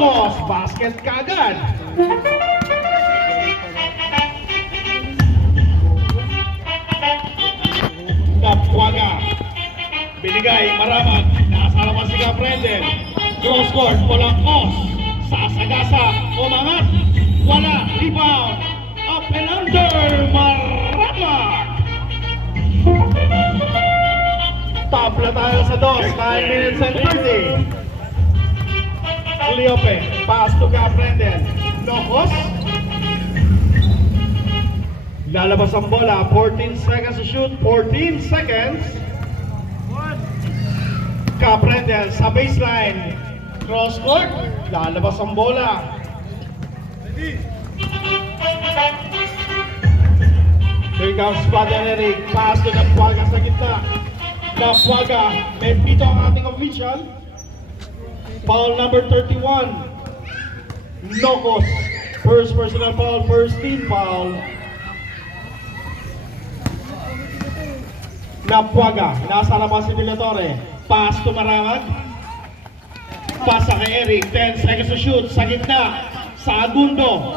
Nokos, basket kagad. Kapwaga. Binigay, maramag. Nasa labas si Gaprendel. Cross court, walang kos. Sasagasa, umangat. Wala, rebound. Up and under, maramag. Top na tayo sa dos, 9 minutes and 30. Uliope, pass to Gaprendel. Nokos. Lalabas ang bola, 14 seconds to shoot, 14 seconds. Gaprendel sa baseline. Cross court, lalabas ang bola. Here comes Padaneric, pass to Napwaga sa gitna. Napwaga, may pito ang ating official. Foul number 31. Nokos, first personal foul, first team foul. Napwaga, nasa labas si Villatore. Pass to Maramag. Pasa kay Eric, 10 seconds to shoot. Sa gitna, sa Agundo.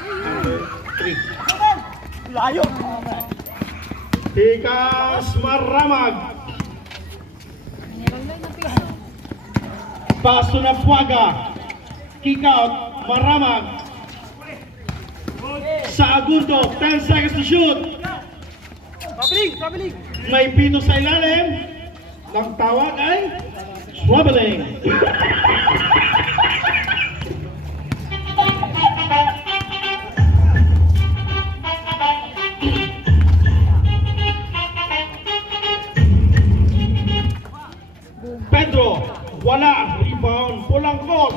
Number 3. Layo! Tikas Maramag. Pass to Napwaga. Kick out, Maramag. Sa Agundo, 10 seconds to shoot. Traveling! May pito sa ilalim. Ang tawag ay traveling. Pedro, wala. Rebound, pulang cross.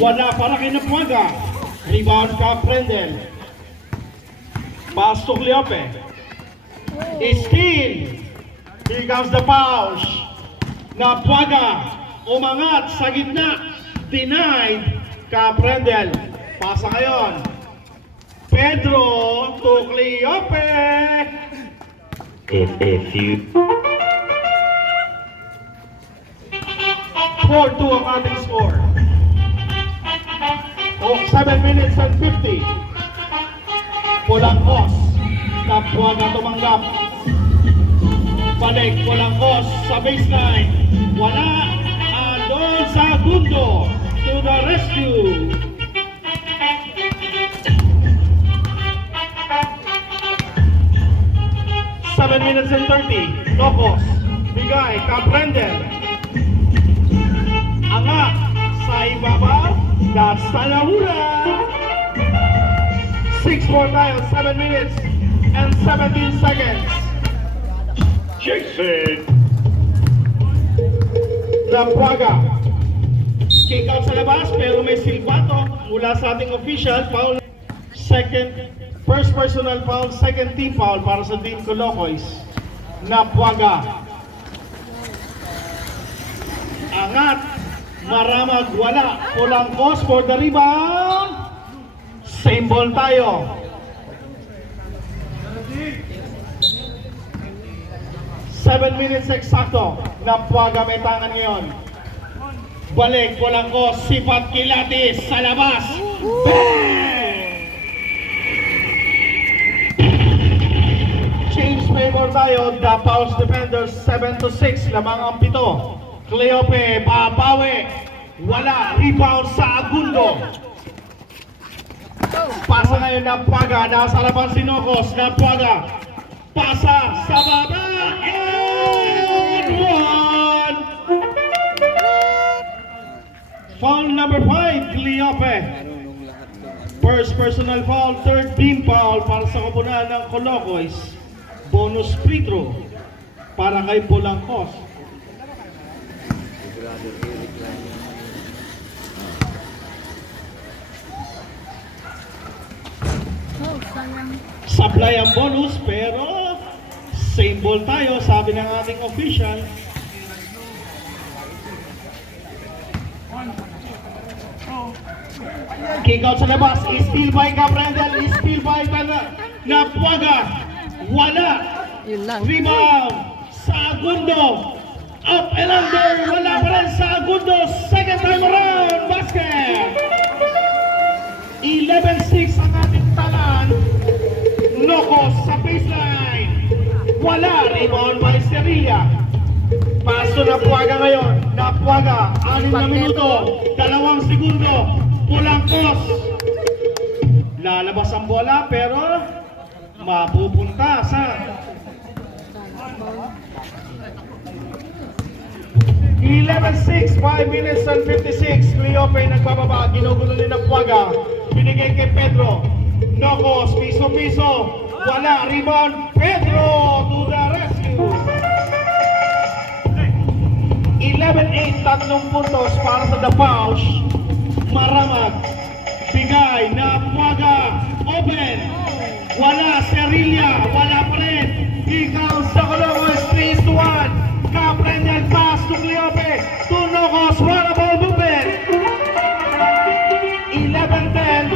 Wala para kay Napwaga. Rebound ka, Prendel. Pass to Cleope. Steal. Here comes the foul. Napwaga. Umangat sa gitna. Denied ka, Prendel. Pasa ngayon. Pedro to Cleope. If you 4-2 ang ating score. 7 minutes and 50. Pulang kos. Napwaga tumanggap. Balik, pulang kos sa baseline. Wala. Andon sa Gundo. To the rescue. Seven minutes and 30. Nokos. Bigay. Caprendel. Angat. Sa ibabaw. That's Talahura. 6 more tayo, 7 minutes and 17 seconds. Jason Napwaga. Kick out sa labas pero may silbato mula sa ating official. Foul. First personal foul, second team foul para sa Team Colocoys. Napwaga. Angat. Maramag, wala. Pulang kos for the rebound. Same ball tayo. Seven minutes eksakto. Napwaga may tangan ngayon. Balik, pulang kos. Sipat Kilatis sa labas. Bang! Change favor tayo. The Paus defenders 7-6. Lamang ang pito. Cleope, papawi. Wala. Rebound sa Agundo. Pasa ngayon Napwaga. Nasa laban si Nokos. Napwaga. Pasa sa baba. And one. Foul number 5. Cleope. First personal foul. Third team foul para sa kapunan ng Colocoys. Bonus free throw para kay Bolangkos. Supply ang bonus pero same ball tayo, sabi ng ating official. Kick out sa labas, steal by Gaprendel, steal by Napwaga. Wala. Yun lang. Rebound Segundo. Up and under. Wala pa rin Segundo. Second time around. Basket. 11-6 ang ating talan. Nocos sa baseline. Wala. Rebound by Sevilla. Paso na Puaga ngayon. Napuaga. 6 na minuto. 2 segundo. Pulangkos. Lalabas ang bola pero mapupunta sa 11-6, 5 minutes and 56. Cleope nagbababa. Ginugulo ni Napuaga. Binigay kay Pedro. Nocos. Piso-piso. Wala. Rebound. Pedro to the rescue. 11-8, 3 puntos para sa The Pouch. Maramag. Bigay. Napuaga. Open. Wala. Serilla. Wala pa rin. Ikaw sa Colocos. 3-1. Kapranyal pass to Cleope. To Nocos. Wala ball movement. 11-10.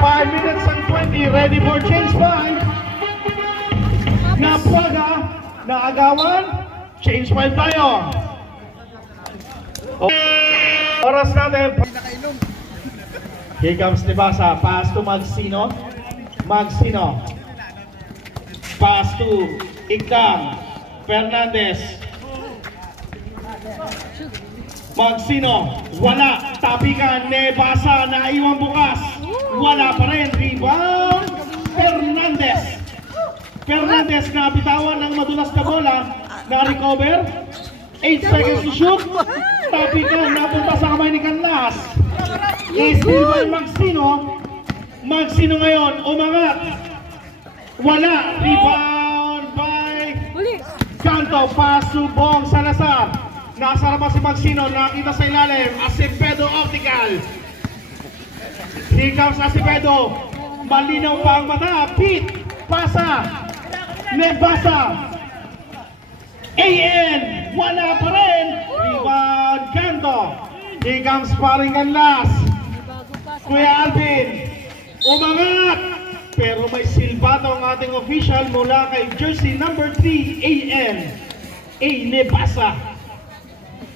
5 minutes and 20. Ready for change 5. Napuaga. Naagawan. Change 5 tayo. Oras natin. Here comes Nibasa. Pass to Magsino. Magsino. Pass to Ikang. Fernandez. Magsino. Wala. Tapikan. Nibasa. Naiwan bukas. Wala pa rin. Rebound. Fernandez. Fernandez na bitawan ng madulas na bola. Na-recover. 8 seconds to shoot. Tapikan. Napunta sa kamay ni Canlas. Steal by Magsino. Magsino ngayon, umangat. Wala. Rebound by Canto. Pass to Bong Salazar. Nasa labas si Magsino. Nakita sa ilalim. Acevedo Optical. Here comes Acevedo. Malinaw pa ang mata. Pete. Pasa. Nebasa. AN. Wala pa rin. Rebound Canto. Here comes paring Canlas. Kuya Alvin, umangat! Pero may silbato ang ating official mula kay jersey number 3, AN. A. Nebasa.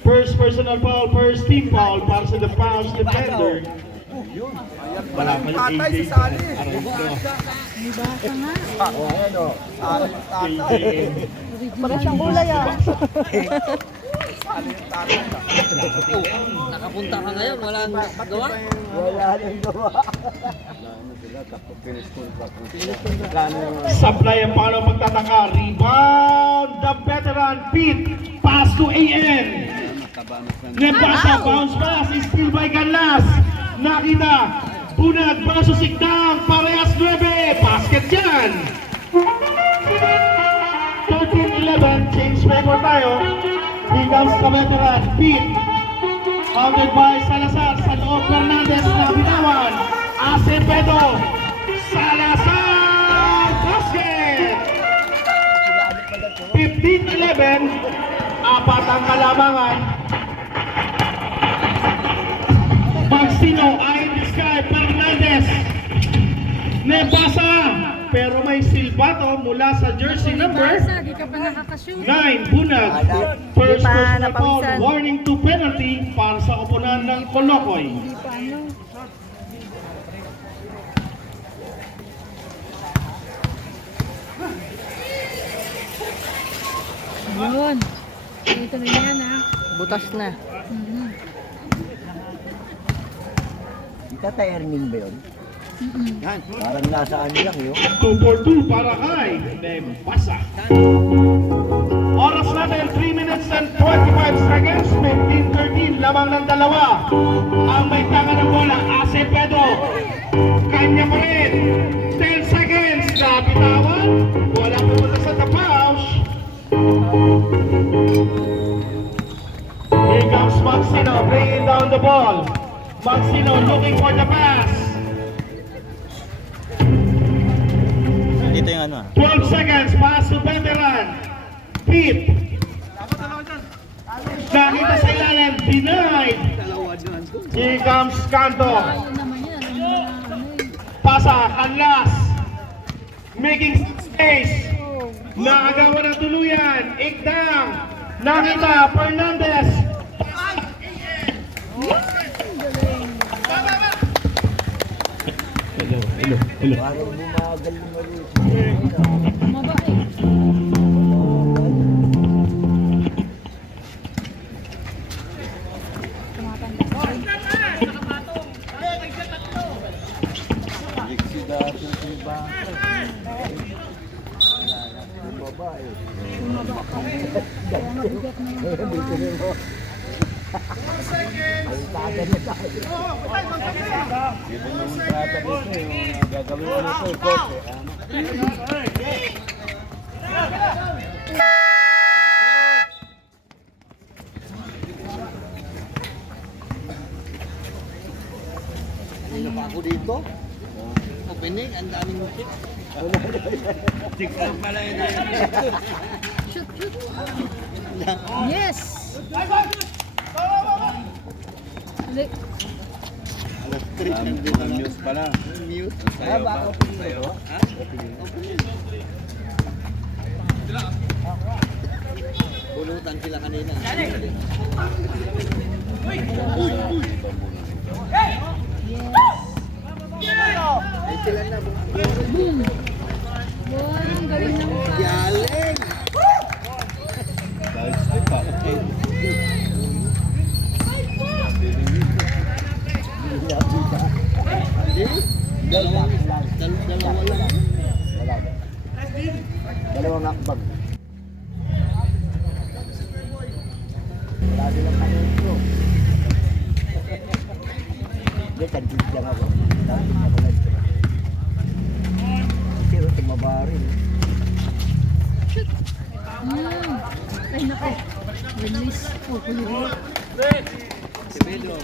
First personal foul, first team foul para sa The Pouch defender. Wala pa yung AJ. Nibasa nga. Parang siyang kulay ah. Nakapunta ka ngayon, walang gawa? Wala nang gawa. Supply ang paano magtataka. Rebound, the veteran Pete. Pass to AN. Nebasa, bounce pass, steal by Canlas. Nakita, Bunag versus Ikdang, parehas 9. Basket dyan. 13-11, change favor tayo. Here comes the veteran Pete. Founded by Salazar, sa loob Fernandez na bitawan. Acevedo. Salazar! Basket! 15-11. 4 ang kalamangan. Magsino, eye in the sky. Fernandez. Nebasa. Pero may silbato mula sa jersey number Nibasa, di ka pa nakakashoot. 9, Bunag. First Di pa personal foul, napawisan. warning to penalty para sa koponan ng Colocoy. Hindi pa ano. Yun. Ito na yan ha. Butas na. Mhm. Tata-earning ba yun? Mhm. Parang nasa ano lang yun. 2 for 2 para kay Nebasa. Oras natin, 3 minutes and 25 seconds. 15-13, lamang ng dalawa. Ang may tanga ng bola, Acevedo. Kanya pa rin. 10 seconds, nabitawan. Wala pumunta sa The Pouch. Here comes Magsino, bringing down the ball. Magsino looking for the pass. Dito yung ano 12 seconds, pass to veteran. Pete. Nakita sa ilalim, denied. Here comes Canto. Ayun naman yan. Ano eh. Pasa, Canlas. Making space. Naagawan ng tuluyan. Ikdang. Nakita. Fernandez. Hello. Parang bumagal yung mali. Maba eh. Tumatanda ko. Dixie dati sa bangka. Yung babae. Tumaba ka. Kaya mabigat na yung katawan. Ay, tagal na tayo. Dito nung trata dito, yung gagawin ko nito, kote. Ano pa ako dito? Opening, ang daming musik. Tikman pala yun. Shoot. Yes! Alik. Alas 3 nandito na. Muse pala. Muse? Ba opening ba ito? Ha? Opening. Pulutan sila kanina. Uy! Ay sila na. Boom! Buwan ang gawin ng Galing! Dahil step pa. Dalawang akbag. Wala silang kanito. Hindi, kandid lang ako. Kasi ito mabaril. Ay nako. Release. Oh, huli. Si Pedro.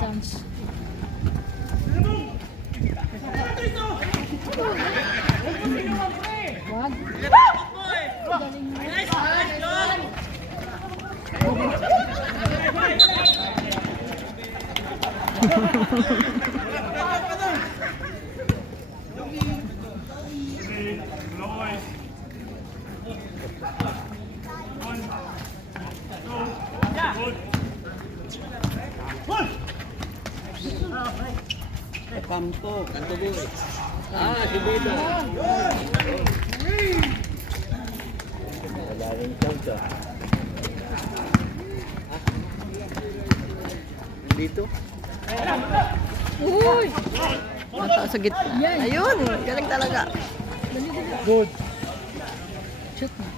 Sounds. Wag. Galing mo. Kampo, kanto boy. Si Pedro. Wala rin chance ah. Dito? Uy! Nata sa gitna. Yan. Ayun, galing talaga. Dali. Good. Shoot na.